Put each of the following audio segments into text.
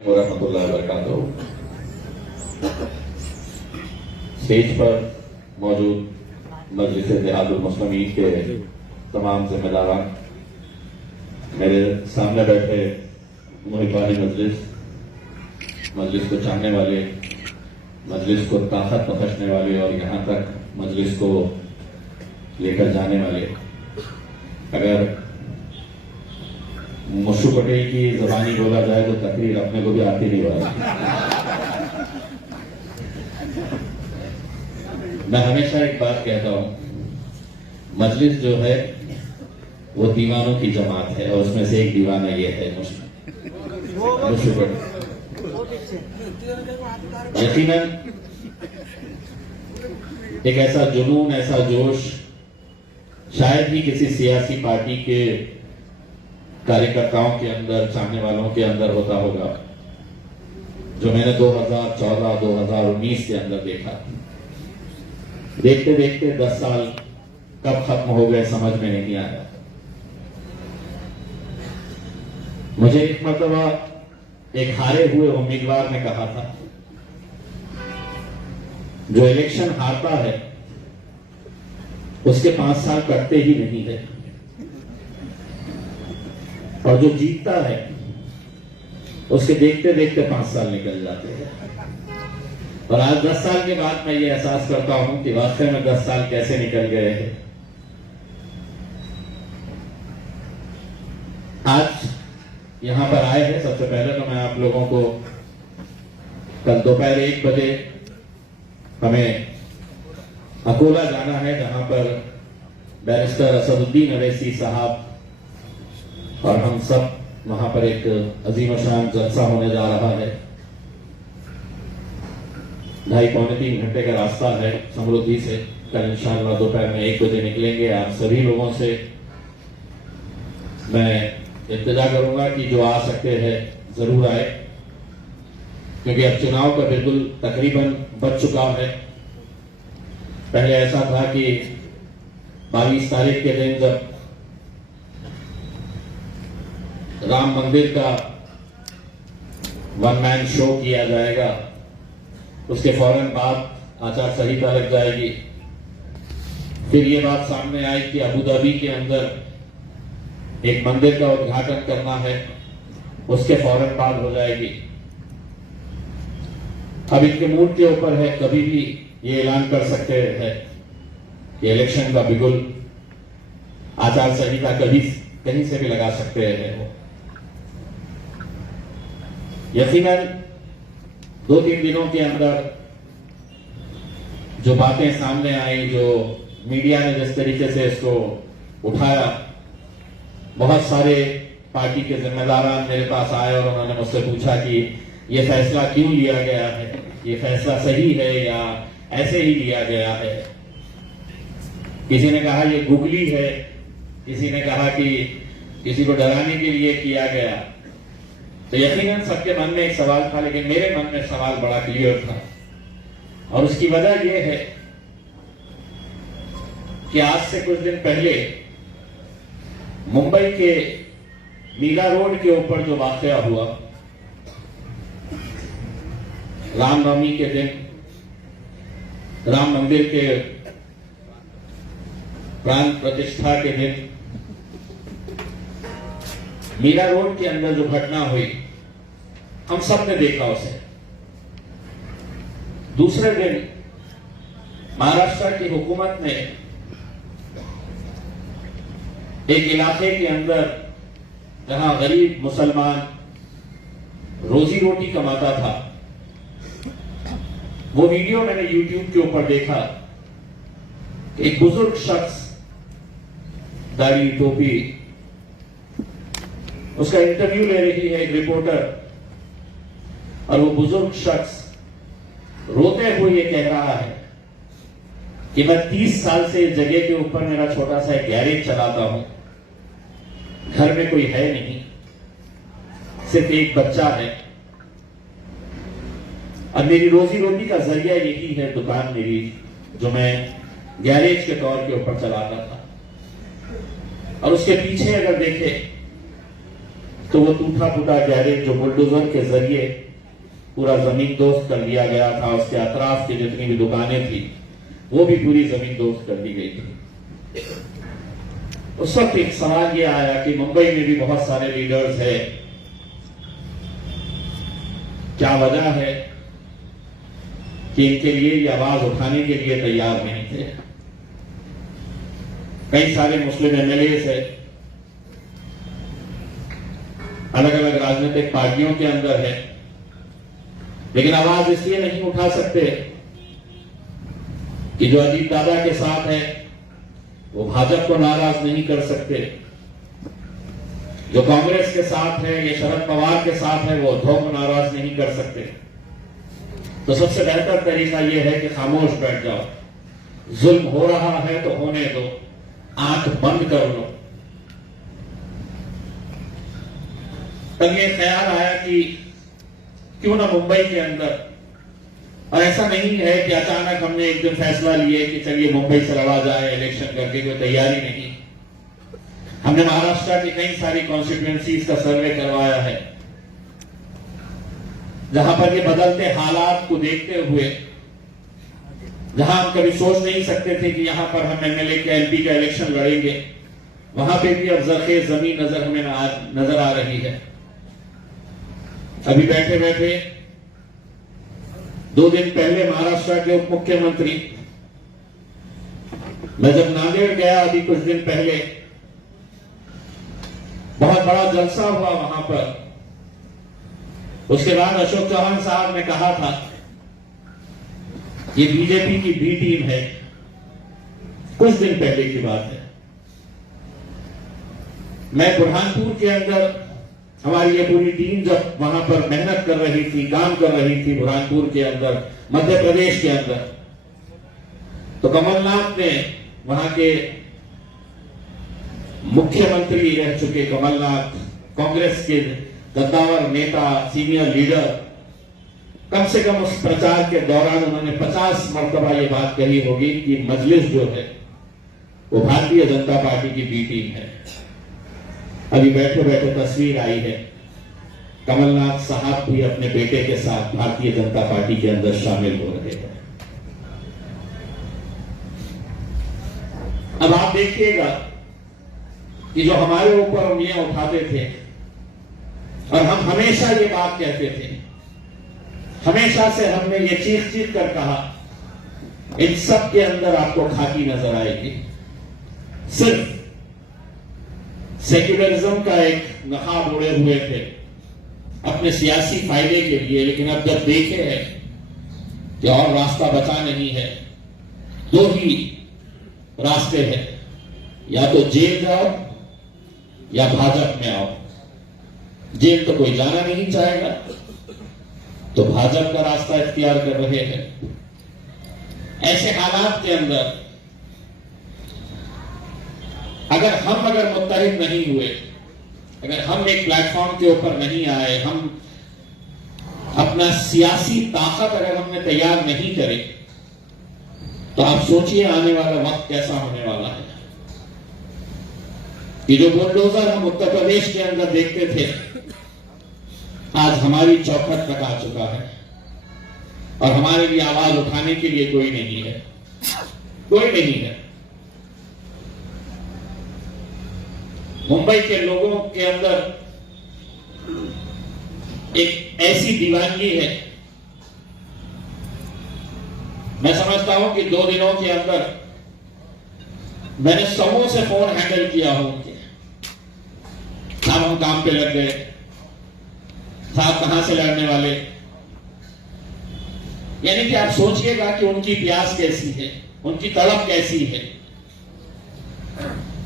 वरहमतुल्लाहि वबरकातुहू। स्टेज पर मौजूद मजलिस इत्तेहादुल मुस्लिमीन के तमाम जिम्मेदारान, मेरे सामने बैठे मुहिबान मजलिस को चाहने वाले, मजलिस को ताकत बख्शने वाले और यहाँ तक मजलिस को लेकर जाने वाले, अगर मुशु पटेल की जबानी बोला जाए तो तकरीर अपने को भी आती नहीं होती। मैं हमेशा एक बात कहता हूं, मजलिस जो है वो दीवानों की जमात है और उसमें से एक दीवाना ये है मुशु पटेल। यकीनन एक ऐसा जुनून, ऐसा जोश शायद ही किसी सियासी पार्टी के कार्यकर्ताओं के अंदर, चाहने वालों के अंदर होता होगा, जो मैंने 2014-2019 के अंदर देखा। देखते देखते 10 साल कब खत्म हो गए समझ में नहीं आया। मुझे एक मर्तबा एक हारे हुए उम्मीदवार ने कहा था, जो इलेक्शन हारता है उसके 5 साल कटते ही नहीं है, और जो जीतता है उसके देखते देखते 5 साल निकल जाते हैं। और आज 10 साल के बाद मैं ये एहसास करता हूं कि वास्तव में 10 साल कैसे निकल गए हैं। आज यहां पर आए हैं, सबसे पहले तो मैं आप लोगों को, कल दोपहर 1 बजे हमें अकोला जाना है, जहां पर बैरिस्टर असदुद्दीन अवैसी साहब और हम सब, वहां पर एक अजीम शान जलसा होने जा रहा है। 2.5-3 घंटे का रास्ता है समृद्धि से। कल इंशाअल्लाह दोपहर में 1 बजे निकलेंगे। आप सभी लोगों से मैं इल्तिजा करूंगा कि जो आ सकते हैं जरूर आए, क्योंकि अब चुनाव का बिल्कुल तकरीबन बच चुका है। पहले ऐसा था कि 22 तारीख के दिन जब राम मंदिर का वन मैन शो किया जाएगा, उसके फौरन बाद आचार संहिता लग जाएगी। फिर ये बात सामने आई कि अबू धाबी के अंदर एक मंदिर का उद्घाटन करना है, उसके फौरन बाद हो जाएगी। अब इनके मूड के ऊपर है, कभी भी ये ऐलान कर सकते हैं कि इलेक्शन का बिगुल, आचार संहिता कहीं से भी लगा सकते हैं वो। यकीनन 2-3 दिनों के अंदर जो बातें सामने आई, जो मीडिया ने जिस तरीके से इसको उठाया, बहुत सारे पार्टी के जिम्मेदारान मेरे पास आए और उन्होंने मुझसे पूछा कि ये फैसला क्यों लिया गया है, ये फैसला सही है या ऐसे ही लिया गया है। किसी ने कहा ये गुगली है, किसी ने कहा कि किसी को डराने के लिए किया गया। तो यकीनन सबके मन में एक सवाल था, लेकिन मेरे मन में सवाल बड़ा क्लियर था, और उसकी वजह यह है कि आज से कुछ दिन पहले मुंबई के मीरा रोड के ऊपर जो वाकया हुआ, रामनवमी के दिन राम मंदिर के प्राण प्रतिष्ठा के दिन मीरा रोड के अंदर जो घटना हुई, हम सब ने देखा उसे। दूसरे दिन महाराष्ट्र की हुकूमत ने एक इलाके के अंदर, जहां गरीब मुसलमान रोजी रोटी कमाता था, वो वीडियो मैंने YouTube के ऊपर देखा। एक बुजुर्ग शख्स, दाढ़ी टोपी, उसका इंटरव्यू ले रही है एक रिपोर्टर, और वो बुजुर्ग शख्स रोते हुए ये कह रहा है कि मैं 30 साल से इस जगह के ऊपर मेरा छोटा सा एक गैरेज चलाता हूं, घर में कोई है नहीं, सिर्फ एक बच्चा है, और मेरी रोजी रोटी का जरिया यही है दुकान मेरी, जो मैं गैरेज के तौर के ऊपर चलाता था। और उसके पीछे अगर देखें तो वो टूटा फूटा गैरेज जो बुलडोजर के जरिए पूरा जमीन दोस्त कर दिया गया था, उसके अतराफ की जितनी भी दुकानें थी वो भी पूरी जमीन दोस्त कर दी गई थी। उस वक्त एक सवाल ये आया कि मुंबई में भी बहुत सारे लीडर्स हैं, क्या वजह है कि इनके लिए ये आवाज उठाने के लिए तैयार नहीं थे। कई सारे मुस्लिम एमएलए है, अलग अलग राजनीतिक पार्टियों के अंदर है, लेकिन आवाज इसलिए नहीं उठा सकते कि जो अजीत दादा के साथ है वो भाजपा को नाराज नहीं कर सकते, जो कांग्रेस के साथ है या शरद पवार के साथ है वो उद्धव को नाराज नहीं कर सकते। तो सबसे बेहतर तरीका यह है कि खामोश बैठ जाओ, जुल्म हो रहा है तो होने दो, आंख बंद कर लो। तब ये ख्याल आया कि क्यों ना मुंबई के अंदर, और ऐसा नहीं है कि अचानक हमने एक दिन फैसला लिए कि चलिए मुंबई से लड़ा जाए इलेक्शन करके, कोई तैयारी नहीं। हमने महाराष्ट्र की कई सारी कॉन्स्टिट्यूएंसीज का सर्वे करवाया है, जहां पर ये बदलते हालात को देखते हुए, जहां हम कभी सोच नहीं सकते थे कि यहां पर हम एमएलए के एमपी का इलेक्शन लड़ेंगे, वहां पे भी अब जरखेज जमीन नजर आ रही है। अभी बैठे बैठे 2 दिन पहले महाराष्ट्र के उप मुख्यमंत्री, मैं जब नांदेड़ गया अभी कुछ दिन पहले, बहुत बड़ा जलसा हुआ वहां पर। उसके बाद अशोक चौहान साहब ने कहा था ये बीजेपी की बी टीम है, कुछ दिन पहले की बात है। मैं बुरहानपुर के अंदर, हमारी ये पूरी टीम जब वहां पर मेहनत कर रही थी, काम कर रही थी बुरहानपुर के अंदर, मध्य प्रदेश के अंदर, तो कमलनाथ ने, वहां के मुख्यमंत्री रह चुके कमलनाथ, कांग्रेस के कद्दावर नेता, सीनियर लीडर, कम से कम उस प्रचार के दौरान उन्होंने 50 मरतबा ये बात कही होगी कि मजलिस जो है वो भारतीय जनता पार्टी की बी टीम है। अभी बैठे बैठे तस्वीर आई है, कमलनाथ साहब भी अपने बेटे के साथ भारतीय जनता पार्टी के अंदर शामिल हो रहे हैं। अब आप देखिएगा कि जो हमारे ऊपर उंगलियां उठाते थे और हम हमेशा ये बात कहते थे, हमेशा से हमने ये चीख चीख कर कहा, इन सब के अंदर आपको खाकी नजर आएगी। सिर्फ सेक्युलरिज्म का एक नकाब उड़े हुए थे अपने सियासी फायदे के लिए, लेकिन अब जब देखे हैं कि और रास्ता बचा नहीं है, 2 ही रास्ते हैं, या तो जेल जाओ या भाजपा में आओ। जेल तो कोई जाना नहीं चाहेगा, तो भाजपा का रास्ता इख्तियार कर रहे हैं। ऐसे हालात के अंदर अगर मुत्तहिद नहीं हुए, अगर हम एक प्लेटफॉर्म के ऊपर नहीं आए, हम अपना सियासी ताकत अगर हमने तैयार नहीं करे, तो आप सोचिए आने वाला वक्त कैसा होने वाला है। कि जो बुलडोजर हम उत्तर प्रदेश के अंदर देखते थे, आज हमारी चौखट तक आ चुका है और हमारे लिए आवाज उठाने के लिए कोई नहीं है, कोई नहीं है। मुंबई के लोगों के अंदर एक ऐसी दीवानगी है, मैं समझता हूं कि 2 दिनों के अंदर मैंने 100 से फोन हैंडल किया हो उनके, हम काम पे लग गए, साहब कहां से लड़ने वाले। यानी कि आप सोचिएगा कि उनकी प्यास कैसी है, उनकी तड़प कैसी है।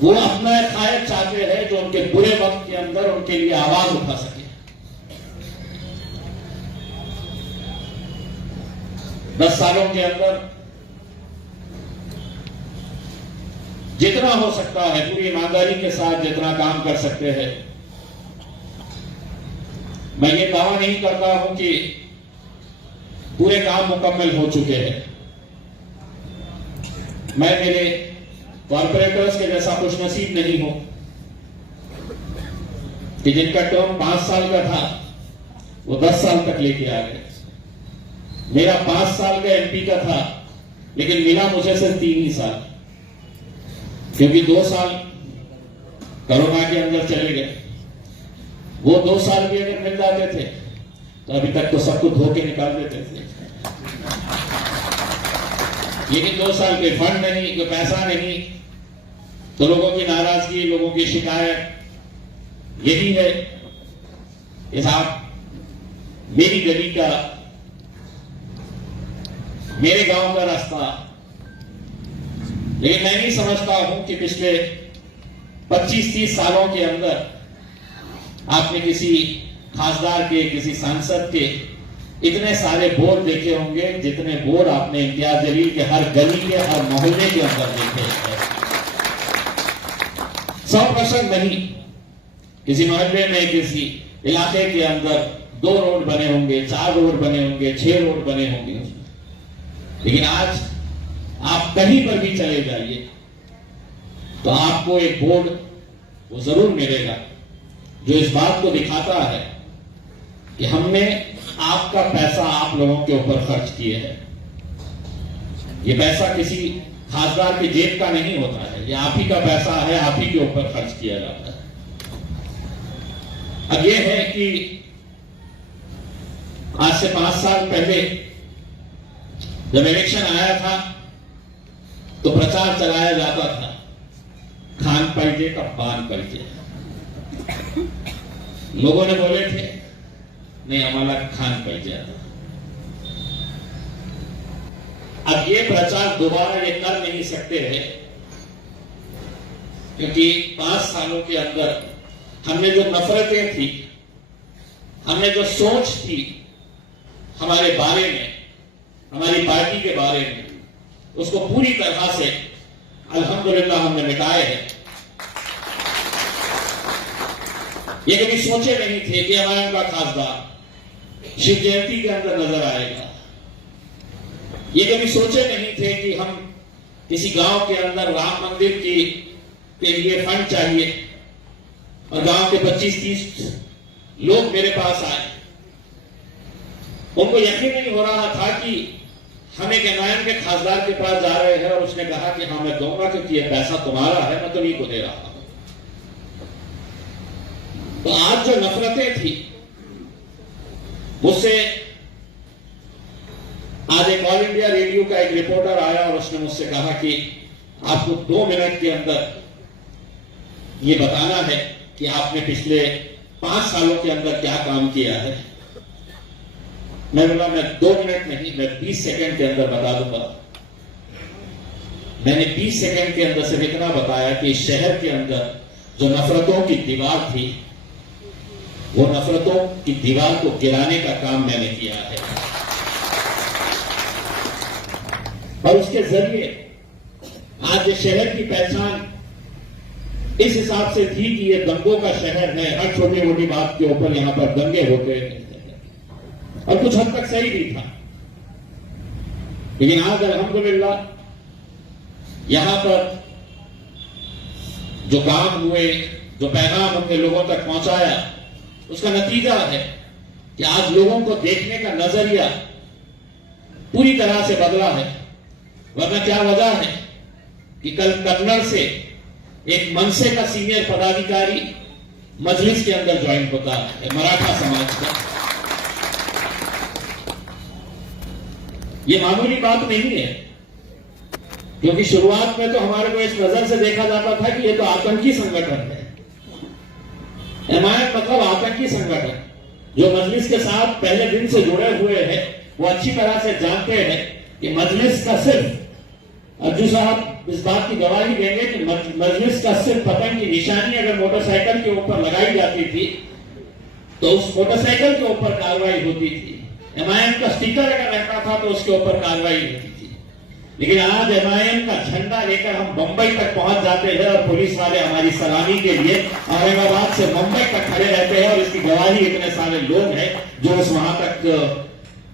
वो अपना एक खायक चाहते हैं जो उनके बुरे वक्त के अंदर उनके लिए आवाज उठा सके। 10 सालों के अंदर जितना हो सकता है पूरी ईमानदारी के साथ जितना काम कर सकते हैं। मैं ये दावा नहीं करता हूं कि पूरे काम मुकम्मल हो चुके हैं। मैं मेरे कॉर्पोरेटर्स के जैसा खुशनसीब नहीं हूं कि जिनका टर्म 5 साल का था वो 10 साल तक लेके आ गए। मेरा 5 साल का एमपी का था, लेकिन मिला मुझे सिर्फ 3 ही साल, क्योंकि 2 साल कोरोना के अंदर चले गए। वो 2 साल भी अगर मिल जाते थे तो अभी तक तो सबको धो के निकाल देते थे। लेकिन 2 साल कोई फंड नहीं, कोई पैसा नहीं, तो लोगों की नाराजगी, लोगों की शिकायत यही है कि साहब मेरी गली का, मेरे गांव का रास्ता। लेकिन मैं नहीं समझता हूं कि पिछले 25-30 सालों के अंदर आपने किसी खासदार के, किसी सांसद के इतने सारे बोर्ड देखे होंगे जितने बोर्ड आपने इम्तियाज जलील के हर गली के, हर मोहल्ले के अंदर देखे हैं। 100% नहीं, किसी मोहल्ले में, किसी इलाके के अंदर 2 रोड बने होंगे, 4 रोड बने होंगे, 6 रोड बने होंगे। लेकिन आज आप कहीं पर भी चले जाइए तो आपको एक बोर्ड वो जरूर मिलेगा जो इस बात को दिखाता है कि हमने आपका पैसा आप लोगों के ऊपर खर्च किए है। ये पैसा किसी खासदार की जेब का नहीं होता है, ये आप ही का पैसा है, आप ही के ऊपर खर्च किया जाता है। अब ये है कि आज से 5 साल पहले जब इलेक्शन आया था तो प्रचार चलाया जाता था, खान पाहिजे का पान पाहिजे। लोगों ने बोले थे नहीं हमारा खान पाहिजे। अब ये प्रचार दोबारा ये कर नहीं सकते हैं, क्योंकि 5 सालों के अंदर हमने जो नफरतें थी, हमने जो सोच थी हमारे बारे में, हमारी पार्टी के बारे में, उसको पूरी तरह से अल्हम्दुलिल्लाह हमने मिटाए हैं। ये कभी सोचे नहीं थे कि हमारे का खासदार शिव जयंती के अंदर नजर आएगा। ये कभी सोचे नहीं थे कि हम किसी गांव के अंदर राम मंदिर के लिए फंड चाहिए और गांव के 25-30 लोग मेरे पास आए। उनको यकीन नहीं हो रहा था कि हम एक एमआईएम के खासदार के पास जा रहे हैं और उसने कहा कि हाँ मैं दूंगा क्योंकि ये पैसा तुम्हारा है, मैं तुम्हीं को दे रहा हूं। तो आज जो नफरतें थी मुझसे, आज एक ऑल इंडिया रेडियो का एक रिपोर्टर आया और उसने मुझसे कहा कि आपको 2 मिनट के अंदर ये बताना है कि आपने पिछले 5 सालों के अंदर क्या काम किया है। मैं बोला मैं 2 मिनट नहीं, मैं 20 सेकंड के अंदर बता दूंगा। मैंने 20 सेकंड के अंदर सिर्फ इतना बताया कि शहर के अंदर जो नफरतों की दीवार थी, वो नफरतों की दीवार को गिराने का काम मैंने किया है। और उसके जरिए आज शहर की पहचान इस हिसाब से थी कि ये दंगों का शहर है, हर छोटी मोटी बात के ऊपर यहां पर दंगे होते हैं, और कुछ हद तक सही भी था। लेकिन आज अल्हम्दुलिल्लाह यहां पर जो काम हुए, जो पैगाम हमने लोगों तक पहुंचाया, उसका नतीजा है कि आज लोगों को देखने का नजरिया पूरी तरह से बदला है। वरना क्या वजह है कि कल कन्नड़ से एक मनसे का सीनियर पदाधिकारी मजलिस के अंदर ज्वाइन होता है, मराठा समाज का। ये मामूली बात नहीं है, क्योंकि शुरुआत में तो हमारे को इस नजर से देखा जाता था कि ये तो आतंकी संगठन है। एमआईएम मतलब आतंकी संगठन। जो मजलिस के साथ पहले दिन से जुड़े हुए हैं वो अच्छी तरह से जानते हैं कि मजलिस का सिर्फ, अर्जू साहब इस बात की गवाही देंगे कि मजलिस का सिर्फ पतंग की निशानी अगर मोटरसाइकिल के ऊपर लगाई जाती थी तो उस मोटरसाइकिल के ऊपर कार्रवाई होती थी। एमआईएम का स्टिकर अगर रहता था तो उसके ऊपर कार्रवाई होती थी। लेकिन आज एमआईएम का झंडा लेकर हम बंबई तक पहुंच जाते हैं और पुलिस वाले हमारी सलामी के लिए औरंगाबाद से मुंबई तक खड़े रहते हैं, और इसकी गवाही इतने सारे लोग हैं जो उस वहां तक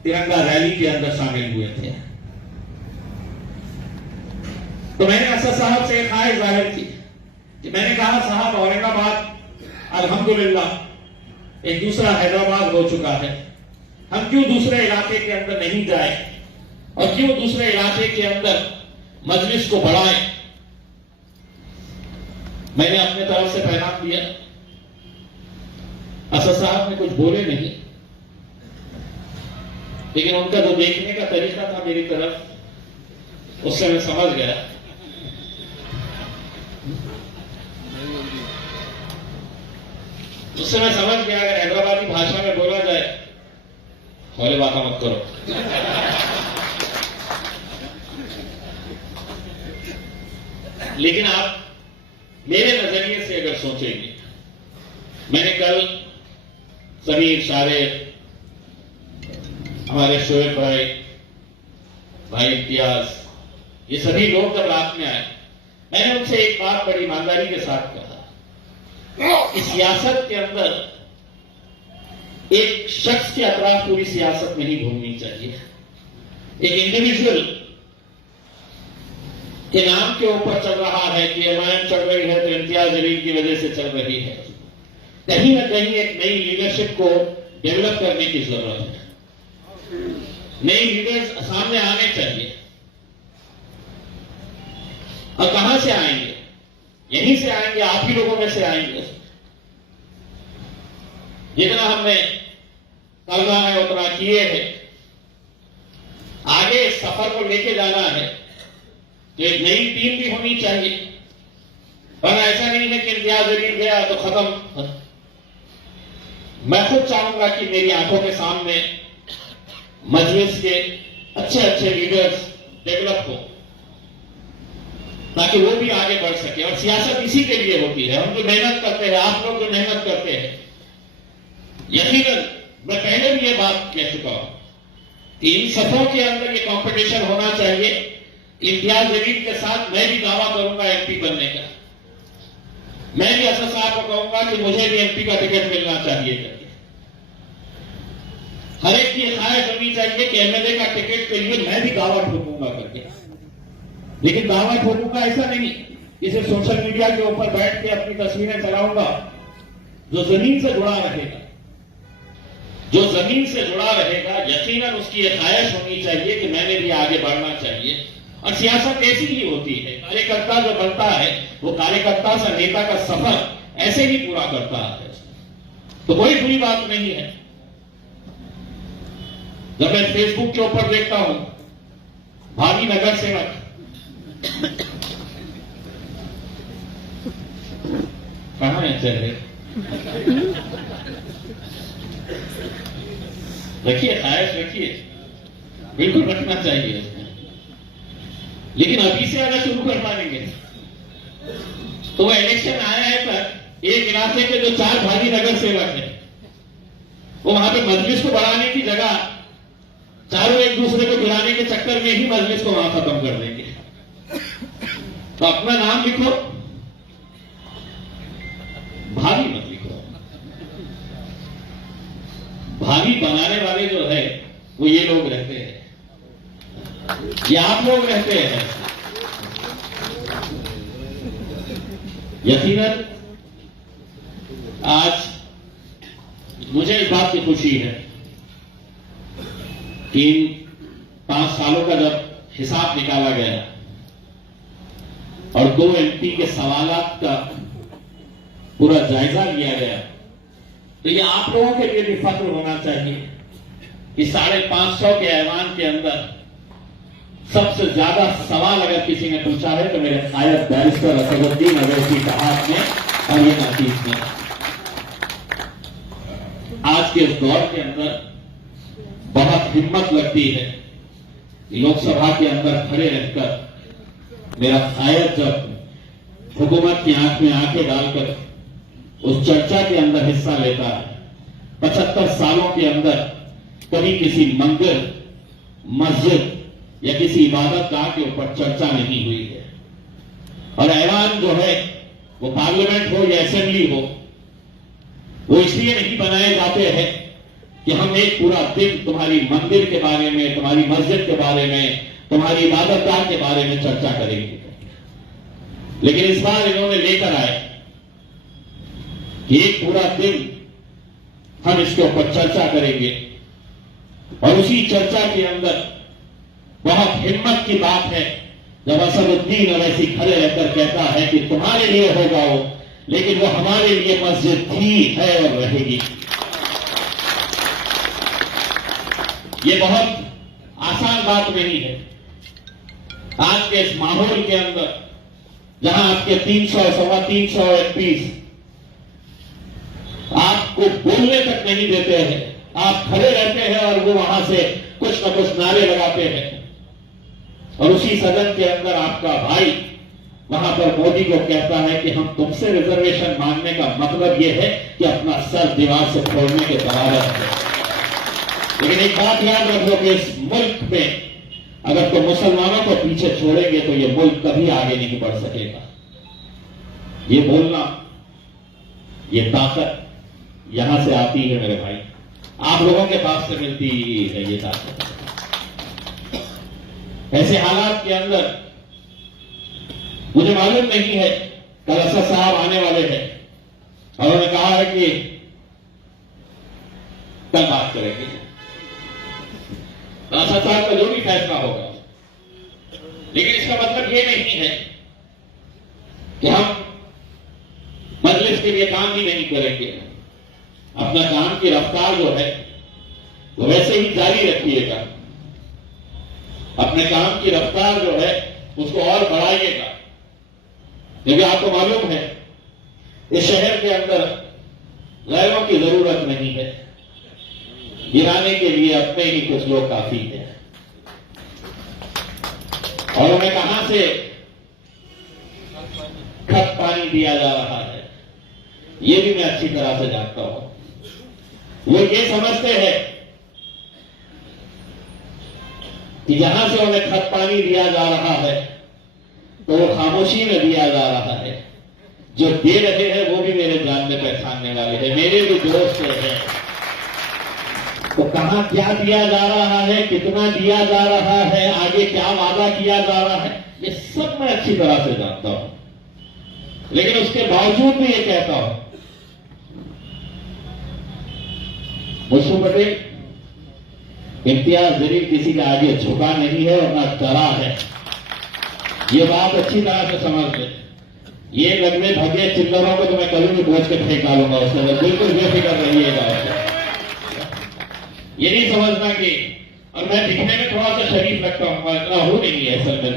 तिरंगा रैली के अंदर शामिल हुए थे। तो मैंने असद साहब से ख्वाहिश जाहिर की कि मैंने कहा साहब औरंगाबाद अल्हम्दुलिल्लाह एक दूसरा हैदराबाद हो चुका है। हम क्यों दूसरे इलाके के अंदर नहीं जाए और क्यों दूसरे इलाके के अंदर मजलिस को बढ़ाएं? मैंने अपने तरफ से पैगाम दिया, असद साहब ने कुछ बोले नहीं, लेकिन उनका जो देखने का तरीका था मेरी तरफ, उससे मैं समझ गया अगर हैदराबादी भाषा में बोला जाए, हौले बात मत करो, लेकिन आप मेरे नजरिए से अगर सोचेंगे, मैंने कल समीर सारे हमारे शोएब भाई इम्तियाज, ये सभी लोग जब रात में आए, मैंने उनसे एक बात बड़ी ईमानदारी के साथ कहा, इस सियासत के अंदर एक शख्स के अतराफ पूरी सियासत नहीं घूमनी चाहिए। एक इंडिविजुअल के नाम के ऊपर चल रहा है कि एमआईएम चल रही है तो इम्तियाज जलील की वजह से चल रही है। कहीं ना कहीं एक नई लीडरशिप को डेवलप करने की जरूरत है। नई लीडर्स सामने आने चाहिए। और कहां से आएंगे? यहीं से आएंगे, आप ही लोगों में से आएंगे। जितना हमने करना है उतना किए हैं। आगे इस सफर को लेके जाना है तो एक नई टीम भी होनी चाहिए, पर ऐसा नहीं है कि इम्तियाज जलील गया तो खत्म। मैं खुद चाहूंगा कि मेरी आंखों के सामने मजलिस के अच्छे अच्छे लीडर्स डेवलप हो, ताकि वो भी आगे बढ़ सके। और सियासत इसी के लिए होती है। हम जो मेहनत करते हैं, आप लोग जो मेहनत करते हैं, यकीनन मैं पहले भी ये बात कह चुका हूं कि इन सफों के अंदर ये कंपटीशन होना चाहिए। इम्तियाज जलील के साथ मैं भी दावा करूंगा एमपी बनने का। मैं भी असद साहब को कहूंगा कि मुझे भी एमपी का टिकट मिलना चाहिए करके। हर एक की ख्वाहिश होनी चाहिए कि एमएलए का टिकट के लिए मैं भी दावा ठोकूंगा करके। लेकिन दावा ठोकूंगा ऐसा नहीं इसे सोशल मीडिया के ऊपर बैठ के अपनी तस्वीरें चलाऊंगा। जो जमीन से जुड़ा रहेगा, जो जमीन से जुड़ा रहेगा, यकीनन उसकी ये ख्वाहिश होनी चाहिए कि मैंने भी आगे बढ़ना चाहिए। और सियासत ऐसी ही होती है। कार्यकर्ता जो बनता है वो कार्यकर्ता से नेता का सफर ऐसे ही पूरा करता है, तो कोई बुरी बात नहीं है। जब मैं फेसबुक के ऊपर देखता हूं भावी नगर सेवक कहां है चेहरे, रखिए, ख्वाहिश रखिए, बिल्कुल रखना चाहिए, लेकिन अभी से अगर शुरू कर पाएंगे तो वह इलेक्शन आया है तक एक इलाके के जो 4 भावी नगर सेवक है वो वहां पे मजलिस को बढ़ाने की जगह चारों एक दूसरे को गिराने के चक्कर में ही मजलिस को वहां खत्म कर देंगे। तो अपना नाम लिखो, भावी मत लिखो। भावी बनाने वाले जो है वो ये लोग रहते हैं, ये आप लोग रहते हैं। यकीनन आज मुझे इस बात की खुशी है कि इन 5 सालों का जब हिसाब निकाला गया और 2 एमपी के सवालात का पूरा जायजा लिया गया, तो ये आप लोगों के लिए भी फख्र होना चाहिए कि 550 के ऐवान के अंदर सबसे ज्यादा सवाल अगर किसी ने पूछा है तो मेरे शायद बैरिस्टर असदुद्दीन अवैसी साहब ने और ये नातीज ने। आज के इस दौर के अंदर बहुत हिम्मत लगती है कि लोकसभा के अंदर खड़े रहकर मेरा शायद जब हुकूमत की आंख में आंखें डालकर उस चर्चा के अंदर हिस्सा लेता है। 75 सालों के अंदर कभी किसी मंदिर, मस्जिद या किसी इबादत गाह के ऊपर चर्चा नहीं हुई है। और ऐवान जो है वो पार्लियामेंट हो या असेंबली हो, वो इसलिए नहीं बनाए जाते हैं कि हम एक पूरा दिन तुम्हारी मंदिर के बारे में, तुम्हारी मस्जिद के बारे में, तुम्हारी इबादत गाह के बारे में चर्चा करेंगे। लेकिन इस बार इन्होंने लेकर आए कि एक पूरा दिन हम इसके ऊपर चर्चा करेंगे और उसी चर्चा के अंदर बहुत हिम्मत की बात है जब असदुद्दीन अवैसी खड़े रहकर कहता है कि तुम्हारे लिए होगा वो, लेकिन वो हमारे लिए मस्जिद थी, है और रहेगी। ये बहुत आसान बात नहीं है। आज के इस माहौल के अंदर जहां आपके 300 सवा 300 एमपीज आपको बोलने तक नहीं देते हैं, आप खड़े रहते हैं और वो वहां से कुछ न कुछ नारे लगाते हैं, और उसी सदन के अंदर आपका भाई वहां पर मोदी को कहता है कि हम तुमसे रिजर्वेशन मांगने का मतलब यह है कि अपना सर दीवार से फोड़ने के बराबर है। लेकिन एक बात याद रखो कि इस मुल्क में अगर तुम मुसलमानों को पीछे छोड़ेंगे तो यह मुल्क कभी आगे नहीं बढ़ सकेगा। ये बोलना, ये ताकत यहां से आती है मेरे भाई, आप लोगों के पास से मिलती है ये ताकत। ऐसे हालात के अंदर मुझे मालूम नहीं है, कल असद साहब आने वाले हैं और उन्होंने कहा है कि कल बात करेंगे। तो असद साहब का जो भी फैसला होगा, लेकिन इसका मतलब ये नहीं है कि हम मजलिस के लिए काम भी नहीं करेंगे। अपना काम की रफ्तार जो है वो वैसे ही जारी रखिएगा, अपने काम की रफ्तार जो है उसको और बढ़ाइएगा, क्योंकि आपको मालूम है इस शहर के अंदर गैरों की जरूरत नहीं है, गिराने के लिए अपने ही कुछ लोग काफी हैं। और उन्हें कहां से खत पानी दिया जा रहा है ये भी मैं अच्छी तरह से जानता हूं। वो ये समझते हैं कि जहां से उन्हें खत पानी दिया जा रहा है तो वो खामोशी में दिया जा रहा है। जो दे रहे हैं वो भी मेरे जानने पहचानने वाले हैं, मेरे भी दोस्त हैं। तो कहां क्या दिया जा रहा है, कितना दिया जा रहा है, आगे क्या वादा किया जा रहा है, ये सब मैं अच्छी तरह से जानता हूं। लेकिन उसके बावजूद भी ये कहता हूं, मुझको पटेल इम्तियाज जलील किसी के आगे झुका नहीं है और ना डरा है, ये बात अच्छी तरह से समझ ले। ये लगने भगे चिल्लरों को तो मैं कभी भी बोझ के फेंक डालूंगा उसको, बिल्कुल बेफिक्र रहिएगा। ये नहीं समझना कि, और मैं दिखने में थोड़ा सा शरीफ लगता हूं, मैं इतना हूं नहीं है असल में।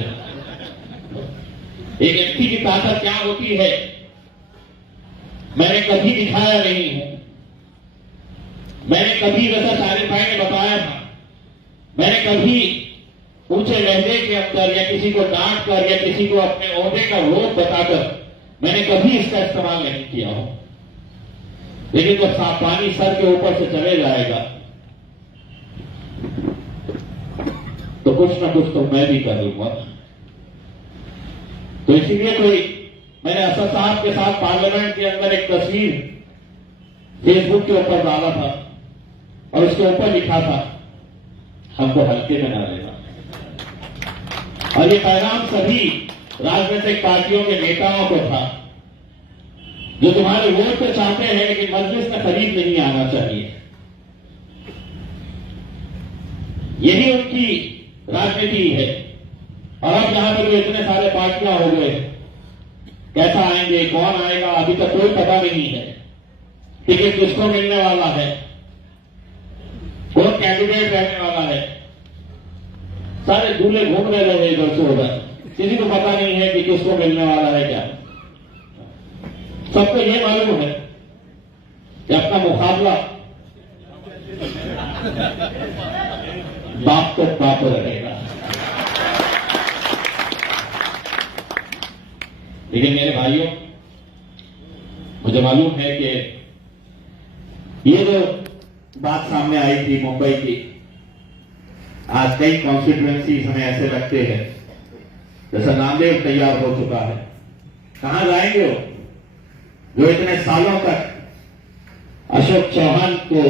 एक व्यक्ति की ताकत क्या होती है मैंने कभी दिखाया नहीं हूं। मैंने कभी, वैसा सारे भाई ने बताया था, मैंने कभी ऊंचे लहजे के अंदर या किसी को डांट कर या किसी को अपने ओहदे का रोग बताकर मैंने कभी इसका इस्तेमाल नहीं किया हो। लेकिन जब साफ पानी सर के ऊपर से चले जाएगा तो कुछ ना कुछ तो मैं भी कर लूंगा। तो इसीलिए मैंने असद साहब के साथ पार्लियामेंट के अंदर एक तस्वीर फेसबुक के ऊपर डाला था और उसके ऊपर लिखा था, हमको हल्के में ना लेना। और ये पैगाम सभी राजनीतिक पार्टियों के नेताओं को था जो तुम्हारे वोट तो चाहते हैं लेकिन मजलिस में करीब नहीं आना चाहिए। यही उनकी राजनीति है। और अब यहां पर जो इतने सारे पार्टियां हो गए, कैसा आएंगे, कौन आएगा, अभी तक कोई पता नहीं है। टिकट किसको मिलने वाला है, कौन कैंडिडेट रहने वाला है, सारे दूल्हे घूम रहे हैं इधर से उधर, किसी को पता नहीं है कि किसको मिलने वाला है क्या। सबको ये मालूम है कि अपना मुकाबला बाप तो बाप रहेगा। लेकिन मेरे भाइयों, मुझे मालूम है कि ये जो बात सामने आई थी मुंबई की, आज कई कॉन्स्टिट्यूएंसी हमें ऐसे लगते हैं जैसा नामदेव तैयार हो चुका है। कहां जाएंगे वो जो इतने सालों तक अशोक चौहान को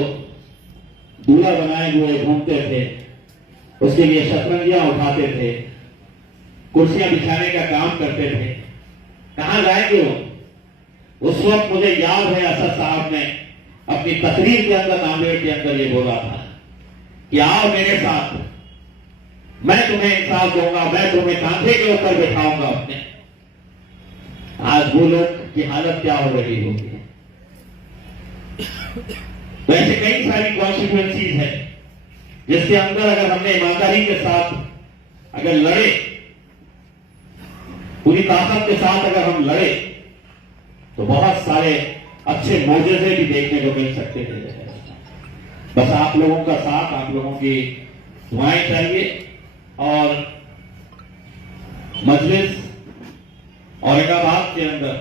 दूल्हा बनाए हुए घूमते थे, उसके लिए शतरंजियां उठाते थे, कुर्सियां बिछाने का काम करते थे। कहां जाएंगे वो उस वक्त मुझे याद है असद साहब ने अपनी तकरीर के अंदर, नांदेड़ के अंदर ये बोला था कि आओ मेरे साथ, मैं तुम्हें इंसाफ दूंगा, मैं तुम्हें कांधे के ऊपर बिठाऊंगा अपने। आज वो लोग की हालत क्या हो रही होगी। वैसे कई सारी कॉन्स्टिट्यूएंसीज है जिसके अंदर अगर हमने ईमानदारी के साथ अगर लड़े, पूरी ताकत के साथ अगर हम लड़े, तो बहुत सारे अच्छे मौजूदे भी देखने को मिल सकते थे। बस आप लोगों का साथ, आप लोगों की दुआएं चाहिए। और मजलिस औरंगाबाद के अंदर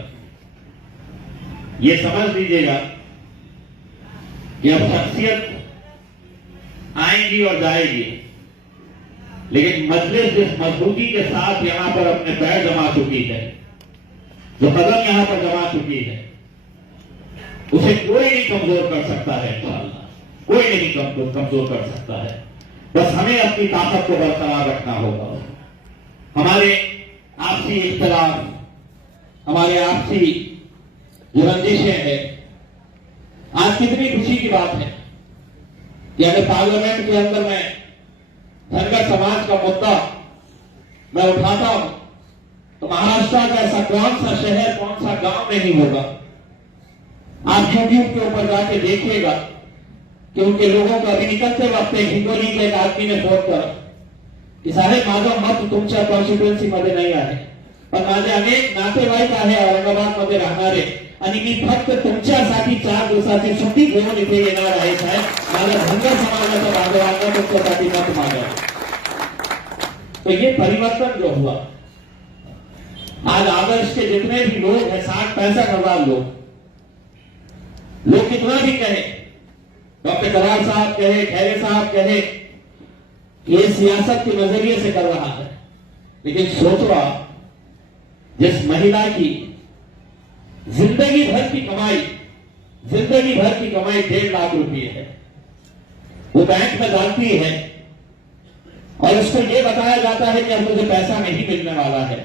ये समझ लीजिएगा कि अब शख्सियत आएंगी और जाएगी, लेकिन मजलिस जिस मजबूती के साथ यहां पर अपने पैर जमा चुकी है, जो कदम यहां पर जमा चुकी है, उसे कोई नहीं कमजोर कर सकता है। इंशाअल्लाह कोई नहीं कमजोर कर सकता है। बस हमें अपनी ताकत को बरकरार रखना होगा। हमारे आपसी इख्तिलाफ, हमारे आपसी जो रंजिशें हैं, आज कितनी खुशी की बात है कि अगर पार्लियामेंट के अंदर में धनगर समाज का मुद्दा मैं उठाता हूं, तो महाराष्ट्र का ऐसा कौन सा शहर, कौन सा गांव नहीं होगा, आप यूट्यूब के ऊपर जाके देखिएगा कि उनके लोगों को अभी निकलते वक्त हिंगोली के एक आदमी ने फोन कर की साहेब माझा मत तुमच्या कॉन्स्टिट्युएन्सी नहीं आहे, पण माझे अनेक नातेवाईक आहे औरंगाबाद राहणारे आणि मी फक्त तुमच्यासाठी 4 दिवसाची सुट्टी घेऊन इथे येणार आहे साहेब, माझ्या धनगर समाजाच्या बांधवांना तुमच्यासाठी मत मागा। तो ये परिवर्तन जो हुआ, आज आदर्श के जितने भी लोग हैं, 60-65 हजार लोग कितना भी कहे, डॉक्टर करार साहब कहे, खैरे साहब कहे, ये सियासत के नजरिए से कर रहा है, लेकिन सोचो आप, जिस महिला की जिंदगी भर की कमाई 1.5 लाख रुपए है, वो बैंक में डालती है और उसको ये बताया जाता है कि अब मुझे पैसा नहीं मिलने वाला है।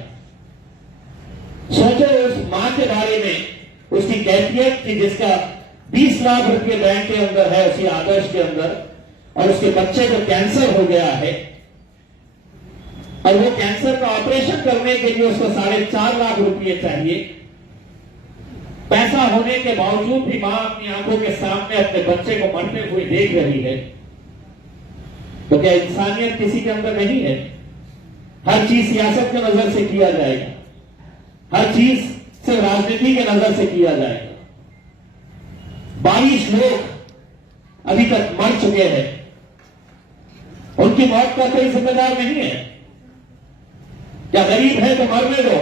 सोचो उस मां के बारे में, उसकी कैफियत की जिसका 20 लाख रुपए बैंक के अंदर है, उसी आदर्श के अंदर, और उसके बच्चे को कैंसर हो गया है और वो कैंसर का ऑपरेशन करने के लिए उसको 4.5 लाख रुपए चाहिए। पैसा होने के बावजूद भी मां अपनी आंखों के सामने अपने बच्चे को मरते हुए देख रही है। तो क्या इंसानियत किसी के अंदर नहीं है? हर चीज सियासत के नजर से किया जाएगा, हर चीज से राजनीति के नजर से किया जाएगा। 22 लोग अभी तक मर चुके हैं, उनकी मौत का कोई जिम्मेदार नहीं है। क्या गरीब है तो मरने दो,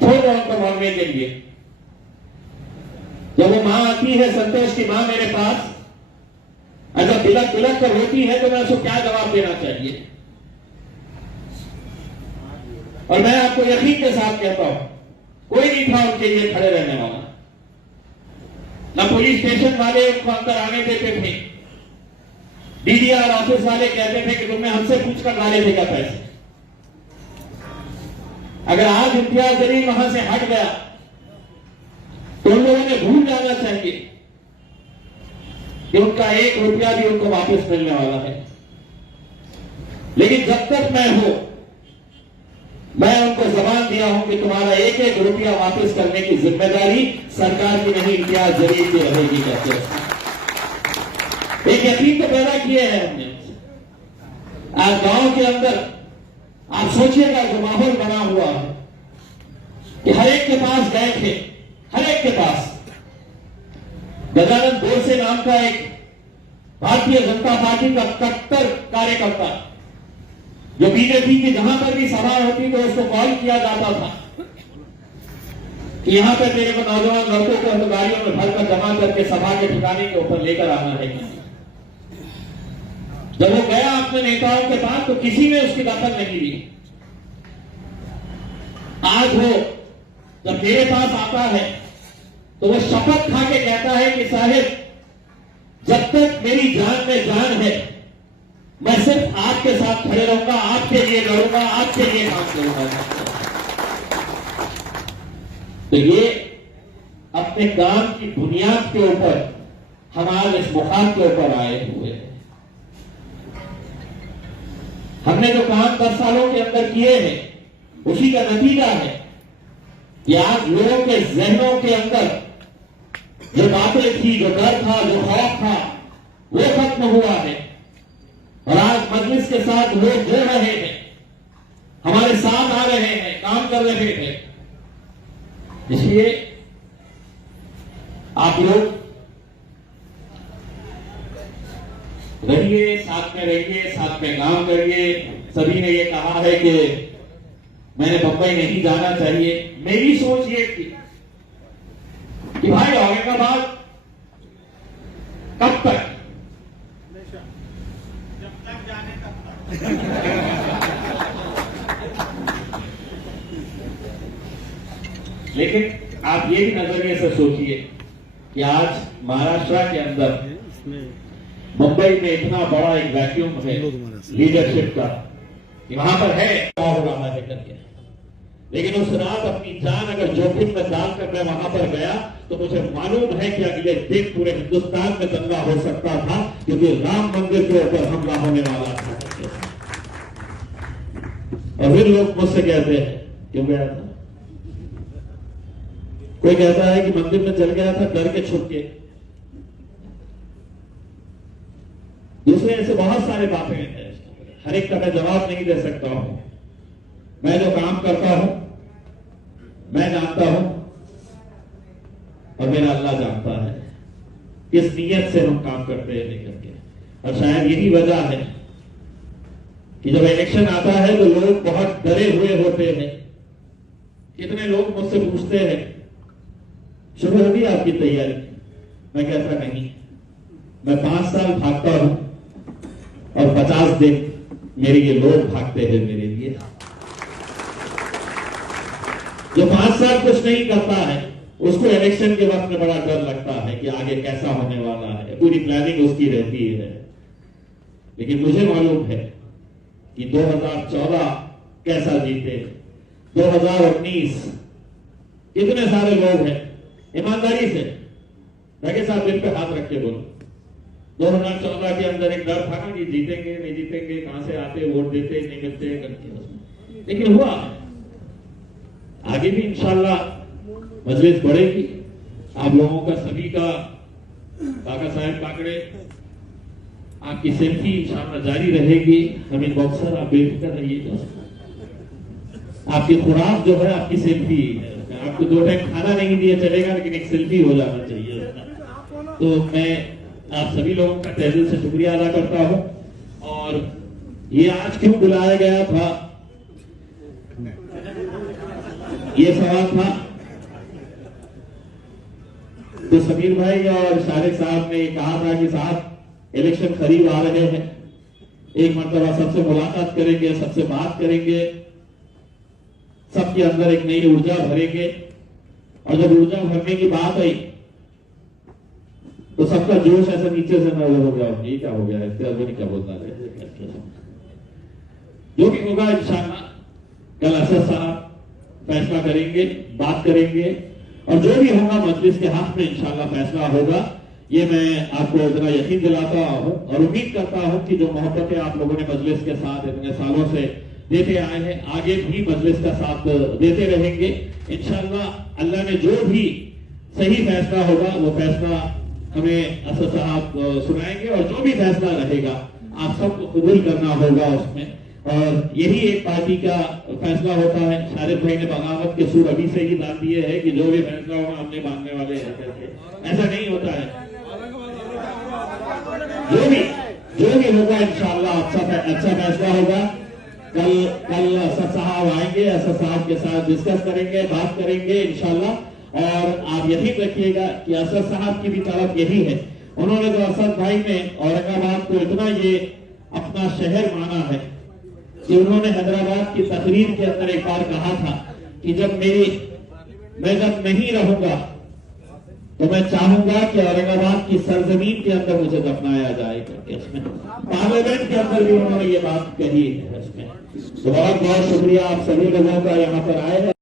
छोड़ दो उनको मरने के लिए। जब वो मां आती है, संतोष की मां मेरे पास, अगर बिलक बिलक कर रोती है, तो मैं उसको क्या जवाब देना चाहिए? और मैं आपको यकीन के साथ कहता हूं, कोई नहीं था उनके लिए खड़े रहने वाला। ना पुलिस स्टेशन वाले उनको अंदर आने देते थे, डीडीआर ऑफिस वाले कहते थे कि तुमने हमसे पूछकर डाले थे क्या पैसे। अगर आज इम्तियाज जलील वहां से हट गया तो उन लोगों ने भूल जाना चाहिए कि उनका 1 रुपया भी उनको वापस मिलने वाला है। लेकिन जब तक मैं हूं, मैं उनको जबान दिया हूं कि तुम्हारा 1-1 रुपया वापस करने की जिम्मेदारी सरकार की नहीं, इम्तियाज जलील की रहेगी। कैसे एक यकीन तो पैदा किए हैं हमने। आज गांव के अंदर आप सोचिएगा जो माहौल बना हुआ है कि हर एक के पास बैंक है, हर एक के पास। गजानन बोरसे नाम का एक भारतीय जनता पार्टी का कट्टर कार्यकर्ता, जो बीजेपी की जहां पर भी सभा होती तो उसको कॉल किया जाता था कि यहां पर मेरे को नौजवान लड़कों को गाड़ियों में भरकर जमा करके सभा के ठिकाने के ऊपर लेकर आना है। जब वो गया अपने नेताओं के पास तो किसी ने उसकी दखल नहीं ली। आज वो जब मेरे पास आता है तो वो शपथ खा के कहता है कि साहिब, जब तक मेरी जान में जान है, मैं सिर्फ आपके साथ खड़े रहूंगा, आपके लिए लड़ूंगा, आपके लिए काम करूंगा। तो ये अपने काम की बुनियाद के ऊपर हम आज इस मुकाम के ऊपर आए हुए हैं। हमने जो काम 10 सालों के अंदर किए हैं उसी का नतीजा है कि आज लोगों के जहनों के अंदर जो बातें थी, जो डर था, जो खौफ था, वो खत्म हुआ है। और आज मजलिस के साथ लोग जुड़ रहे हैं, हमारे साथ आ रहे हैं, काम कर रहे हैं। इसलिए आप लोग रहिए, साथ में रहिए, साथ में काम करिए। सभी ने ये कहा है कि मैंने बंबई नहीं जाना चाहिए। मेरी सोच ये थी कि भाई औरंगाबाद कब तक, जब तक जाने तब तक। लेकिन आप ये भी नजरिए से सोचिए कि आज महाराष्ट्र के अंदर मुंबई में इतना बड़ा एक वैक्यूम है लीडरशिप का कि वहां पर है हो रहा है करके, लेकिन उस रात अपनी जान अगर जोखिम में डालकर मैं वहां पर गया तो मुझे मालूम है कि अगले दिन पूरे हिंदुस्तान में दंगा हो सकता था, क्योंकि राम मंदिर के ऊपर हमला होने वाला था। और फिर लोग मुझसे कहते हैं क्यों गया था, कोई कहता है कि मंदिर में चल गया था डर के छुप के, दूसरे ऐसे बहुत सारे बातें हैं। हर एक का मैं जवाब नहीं दे सकता हूं। मैं जो काम करता हूं मैं जानता हूं और मेरा अल्लाह जानता है किस नीयत से हम काम करते हैं लेकर के। और शायद यही वजह है कि जब इलेक्शन आता है तो लोग बहुत डरे हुए होते हैं। कितने लोग मुझसे पूछते हैं शुरू होगी आपकी तैयारी, मैं कहता नहीं, मैं 5 साल भागता हूं और 50 दिन मेरे ये लोग भागते हैं मेरे लिए। जो 5 साल कुछ नहीं करता है उसको इलेक्शन के वक्त में बड़ा डर लगता है कि आगे कैसा होने वाला है, पूरी प्लानिंग उसकी रहती है। लेकिन मुझे मालूम है कि 2014 कैसा जीते, 2019 कितने सारे लोग हैं। ईमानदारी से भाई साहब दिल पे हाथ रख के बोलो, 2014 के अंदर एक डर था ना कि जीतेंगे नहीं जीतेंगे, कहां से आते वोट देते नहीं मिलते करके, लेकिन हुआ। आगे भी इंशाल्लाह मजलिस बढ़ेगी। आप लोगों का सभी का काका साहब काकड़े आपकी सेल्फी इंशाल्लाह जारी रहेगी। हमीद बॉक्सर आप बेफिक्र रहिएगा, आपकी खुराक जो है आपकी सेल्फी है। आपको 2 टाइम खाना नहीं दिया चलेगा, लेकिन एक सेल्फी हो जाना चाहिए। तो मैं आप सभी लोगों का तहे दिल से शुक्रिया अदा करता हूं। और ये आज क्यों बुलाया गया था, ये सवाल था, तो समीर भाई और शारिक साहब ने कहा था कि साहब इलेक्शन करीब आ रहे हैं, एक मरतबा सबसे मुलाकात करेंगे, सबसे बात करेंगे, सबके अंदर एक नई ऊर्जा भरेंगे। और जब ऊर्जा भरने की बात आई तो सबका जोश ऐसा नीचे से न हो गया, ये क्या हो गया है, नहीं क्या बोलता है। जो भी होगा इंशाल्लाह कल असद साहब फैसला करेंगे, बात करेंगे, और जो भी होगा मजलिस के हाथ में इंशाल्लाह फैसला होगा। ये मैं आपको इतना यकीन दिलाता हूं और उम्मीद करता हूं कि जो मोहब्बतें आप लोगों ने मजलिस के साथ इतने सालों से देते आए हैं, आगे भी मजलिस का साथ देते रहेंगे इंशाल्लाह। अल्लाह ने जो भी सही फैसला होगा वो फैसला हमें असद साहब सुनाएंगे, और जो भी फैसला रहेगा आप सबको कबूल करना होगा उसमें। और यही एक पार्टी का फैसला होता है। शारिद भाई ने बगावत के सूर अभी से ही डाल दिए हैं कि जो भी फैसला होगा हमने मानने वाले हैं करके, ऐसा नहीं होता है। जो भी होगा इंशाल्लाह अच्छा फैसला होगा। कल असद साहब आएंगे, असद साहब के साथ डिस्कस करेंगे, बात करेंगे इंशाल्लाह। और आप यकीन रखिएगा कि असद साहब की भी तरफ यही है। उन्होंने तो असद भाई ने औरंगाबाद को इतना ये अपना शहर माना है कि उन्होंने हैदराबाद की तकरीर के अंदर एक बार कहा था कि मैं जब नहीं रहूंगा तो मैं चाहूंगा कि औरंगाबाद की सरजमीन के अंदर मुझे दफनाया जाए करके। उसमें पार्लियामेंट के अंदर भी उन्होंने ये बात कही है। उसमें तो बहुत बहुत शुक्रिया आप सभी लोगों का यहाँ पर आए हैं।